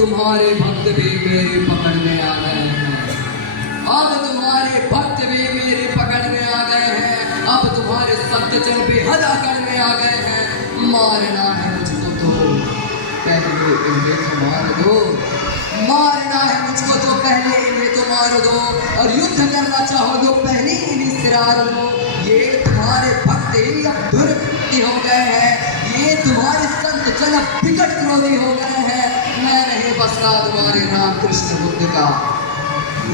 तुम्हारे भक्त भी मेरी पकड़ में आ गए हैं। अब तुम्हारे भक्त भी मेरी पकड़ में आ गए हैं। अब तुम्हारे सज्जन भी हदाकड़ में आ गए हैं। मारना है मुझको तो पहले इन्हें तो मार दो। मारना है मुझको तो पहले इन्हें तो मार दो। और युद्ध करना चाहो तो पहले इन्हें सिरार दो। ये तुम्हारे भक्त ही अब दुर्वृत्ति हो गए हैं। ये तुम्हारे संत जन अब विकट क्रोधी हो गए हैं। मैं नहीं बसला तुम्हारे राम कृष्ण बुद्ध का।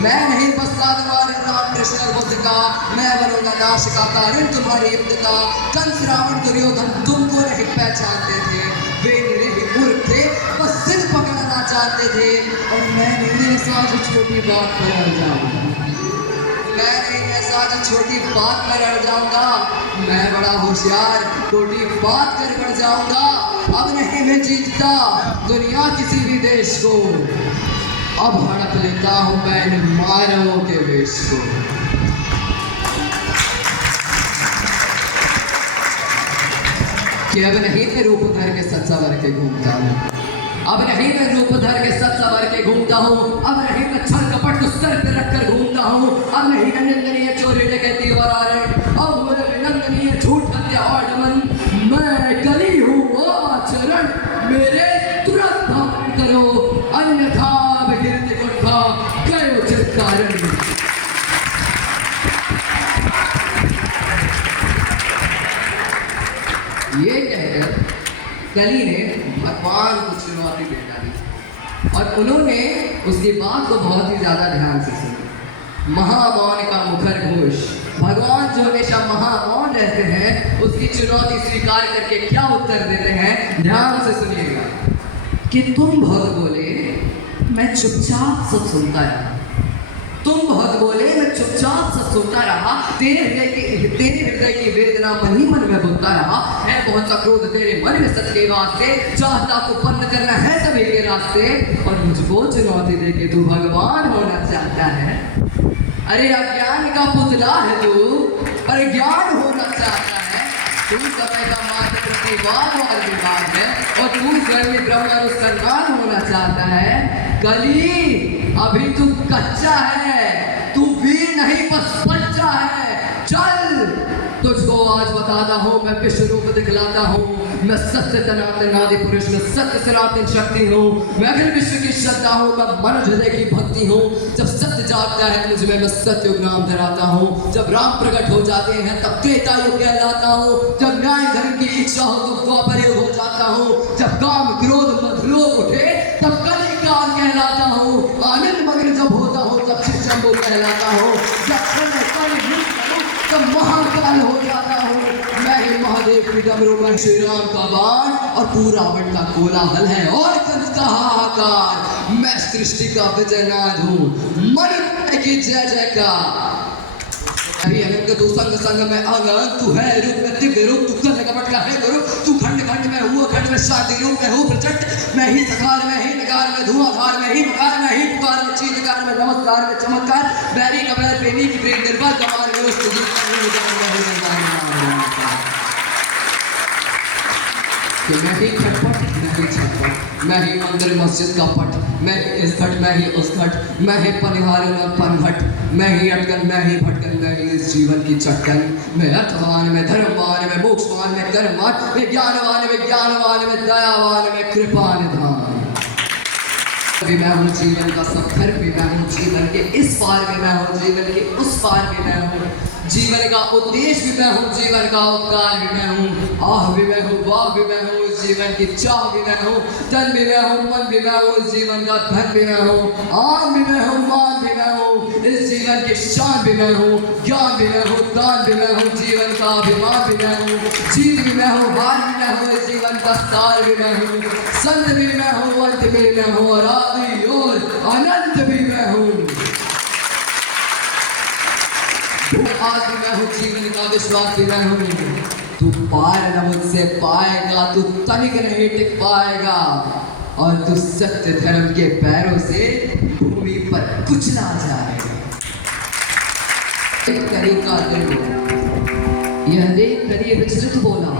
मैं नहीं बसला तुम्हारे राम कृष्ण बुद्ध का। मैं बनूंगा नाश का कारण तुम्हारे युद्ध का। कंस रावण दुर्योधन तुमको नहीं पहचानते थे। वे मेरे मूर्ख थे, बस सिर पकड़ना चाहते थे। और मैं नहीं ऐसा जो छोटी बात पर अड़ जाऊंगा। मैं नहीं ऐसा जो छोटी बात पर अड़ जाऊंगा। मैं बड़ा होशियार, छोटी बात कर बढ़ जाऊंगा। अब नहीं मैं जीतता दुनिया किसी भी देश को। अब हड़प लेता हूं मैं इन मानवों के वेश को। कि अब नहीं मैं रूप धर के सच सवर के घूमता हूँ। अब नहीं मैं रूप धर के सच सवर के घूमता हूँ। अब नहीं मैं छल कपट को सर पे रखकर घूमता हूँ। अब नहीं मैं निंदनीय चोरी डकैती और आरे। अब मुझे निंदनीय झूठ हत्या और दमन। मैं कली हूँ आचरण मेरे तुरंत धारण करो। अन्यथा बहिर्द गुठा कयो चित्कारण। ये कहकर कली ने भगवान को चुनौती दे डाली और उन्होंने उसकी बात को बहुत ही ज्यादा ध्यान से सुना। महामौन का मुखर घोष। भगवान जो हमेशा महामौन रहते हैं उसकी चुनौती स्वीकार करके क्या उत्तर देते हैं, ध्यान से सुनिएगा। कि तुम बहुत बोले मैं चुपचाप सब सुनता रहा। तुम बहुत बोले मैं चुपचाप सब सुनता रहा। तेरे हृदय की वेदना मन ही मन में बोलता रहा। है बहुत सा क्रोध तेरे मन में सच के वास्ते। चाहता को बंद करना है सभी के रास्ते। और मुझको चुनौती दे के तू भगवान होना चाहता है। अरे अज्ञान का पुतला है तू। अरे ज्ञान होना चाहता है तू। समय का मात्र प्रतिवाद और विवाद है। और तू स्वयं ब्रह्म अनुसंधान होना चाहता है। कली अभी तू कच्चा है। तू वीर नहीं बस बच्चा है। चल तुझको आज बताता हूँ मैं विश्व रूप दिखलाता हूँ। मैं सत्य सनातन आदि पुरुष में सत्य सनातन शक्ति हूँ। मैं अखिल विश्व की श्रद्धा हूँ। मैं मन हृदय की भक्ति हूँ। जब सत्य जागता है मुझ में मैं सत्युग नाम धराता हूँ। जब राम प्रकट हो जाते हैं तब त्रेता युग कहलाता हूँ। जब न्याय धर्म की इच्छा हो तो द्वापर युग हो जाता हूँ। जब काम क्रोध मद लोभ उठे तब कली काल कहलाता हूँ। आनंद मग्न जब होता हूँ तब शिवशंभु कहलाता हूँ। जब तब महाकाल हो जाता हूँ। मैं ही महादेव की डमरू में श्री राम का बाण और पूरा रावण का कोलाहल है और कंस का हाहाकार। मैं सृष्टि का विजयनाथ हूँ। मन की जय जयकार। अनंत तू संग संग में अनंत तू है रूप में दिव्य रूप। तू कल कपट का है गुरु। तू खंड खंड में हूँ खंड में शादी रूप में हूँ प्रचंड। मैं ही सखार में ही नगार में धुआंधार में ही पुकार में ही पुकार में चीतकार में नमस्कार में चमत्कार। बैरी कबैर प्रेमी की प्रेम निर्भर कमाल में उस मैं ही खटपट मैं ही छटपट। मैं ही मंदिर मस्जिद का पट। मैं इस घट मैं ही उस घट। मैं ही पनिहार में पनघट। मैं ही अटकन मैं ही भटकन। मैं ही इस जीवन की चटकन। मैं अर्थवान में धर्मवान में मोक्षवान में कर्मवान में ज्ञानवान में ज्ञानवान में दयावान में कृपा निधान। भी मैं हूँ जीवन का सफर भी मैं हूँ। जीवन के इस पार भी मैं हूँ। जीवन के उस पार भी मैं हूँ। जीवन का उद्देश्य भी मैं हूँ। जीवन का उपकार भी मैं हूँ। आह भी मैं हूँ वाह भी मैं हूँ। जीवन की चाह भी मैं हूँ। तन भी मैं हूँ मन भी मैं हूँ। जीवन का धन भी मैं हूँ। आम भी मैं हूँ मान भी मैं हूँ। इस जीवन की शान भी मैं हूँ। ज्ञान भी मैं हूँ दान भी मैं हूँ। जीवन का अभिमान भी मैं हूँ। जीत भी मैं हूँ हार भी मैं हूँ। इस जीवन का सार भी मैं हूँ। संत भी मैं हूँ अंत भी मैं हूँ और आदि और अनंत भी मैं हूँ। आज भी मैं हूँ जीवन का विश्वास भी मैं हूँ। तू पार न मुझसे पाएगा। तू तनिक नहीं टिक पाएगा। और तू सत्य धर्म के पैरों से भूमि पर कुचला जाएगा। एक तरीका देखो। यह देख कर ये विचलित बोला।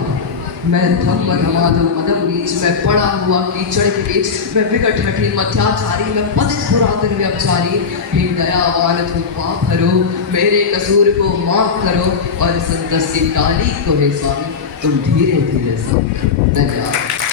मैं धम्म धमाधम मदम बीच, मैं पड़ा हुआ कीचड़ के बीच, मैं विकट कठिन मध्याचारी, मैं पतित पुरातन व्यभिचारी। हे दयावान तुम पाप हरो, मेरे कसूर को माफ करो, और संतस की काली को हे स्वामी तुम धीरे धीरे सब। धन्यवाद।